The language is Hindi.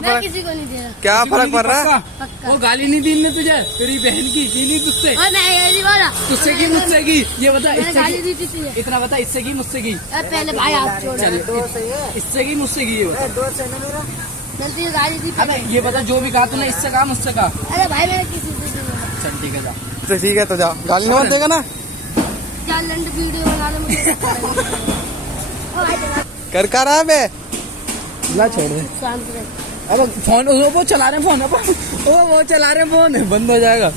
मैं किसी को नहीं दे रहा। क्या फर्क पड़ रहा है? पक्का। वो गाली नहीं दी ने तुझे, तेरी बहन की नहीं तुझसे? तुझसे की मुझसे की? ये बता, गाली दी थी तुझे? इतना बता, इससे की मुझसे की? पहले भाई हाथ छोड़। इससे की मुझसे की? ये बता। मैंने तुझे गाली दी। अबे ये बता, जो भी कहा तूने, इससे कहा मुझसे कहा? अरे भाई मैंने किसी से नहीं बोला। चल ठीक है जा। तो ठीक है, तो जा, गाली मत देगा ना। क्या लंड वीडियो बना ले मुझे। ओ भाई कर रहा है बे। ला छोड़ दे। शांत रह। अब फोन वो चला रहे हैं, फोन वो चला रहे हैं, फोन बंद हो जाएगा।